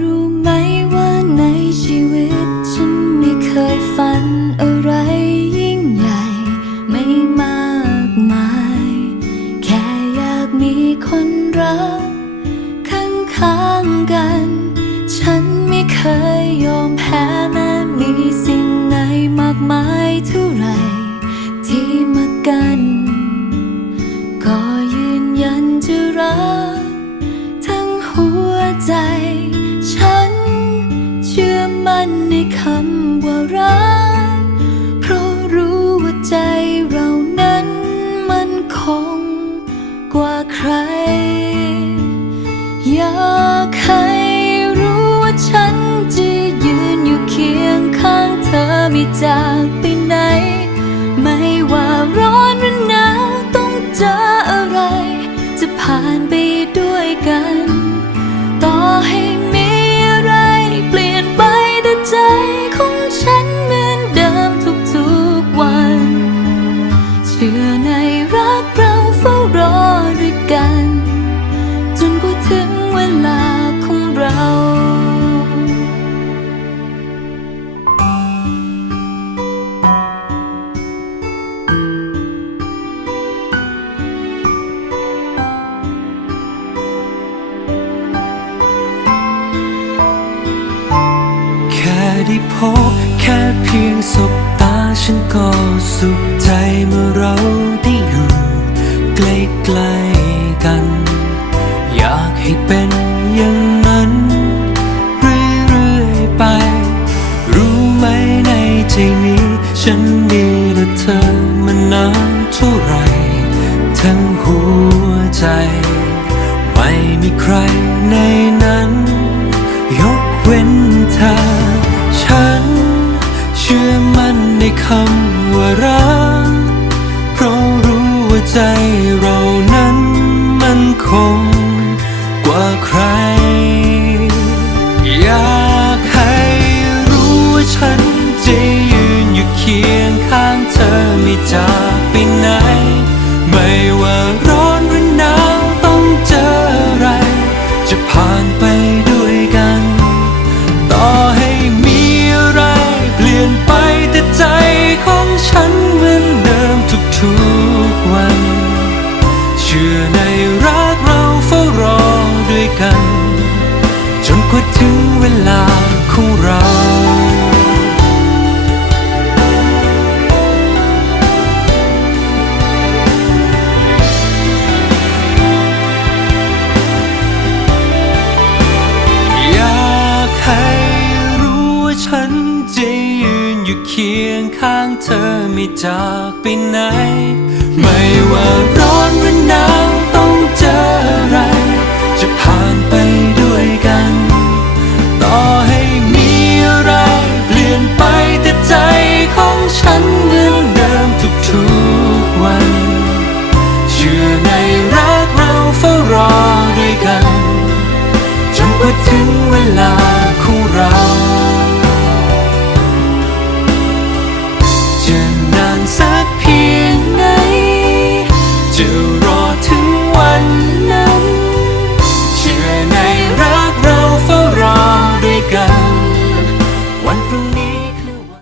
รู้ไหมว่าในชีวิต ฉันไม่เคยฝันอะไรยิ่งใหญ่ ไม่มากมาย แค่อยากมีคนรักข้างข้างกัน ฉันไม่เคยยอมแพ้แม้มีสิ่งไหนมากมายเท่าไรที่มากัน ก็ยืนยันจะรักทั้งหัวใจ ได้พบแค่เพียงสบตาฉันก็สุขใจเมื่อเราได้อยู่ใกล้ๆกัน อยากให้เป็นอย่างนั้น เรื่อยๆไป รู้ไหมในใจนี้ ฉันมีแต่เธอมานานเท่าไร ทั้งหัวใจ ไม่มีใครใน นในคำว่ารักเพราะรู้ว่าใจเรา กว่าถึงเวลาของเราอยากให้รู้ว่าฉันจะยืนอยู่เคียงข้างเธอไม่จากไปไหน ไม่ว่าร้อนหรือหนาวต้องเจอ ถึงเวลา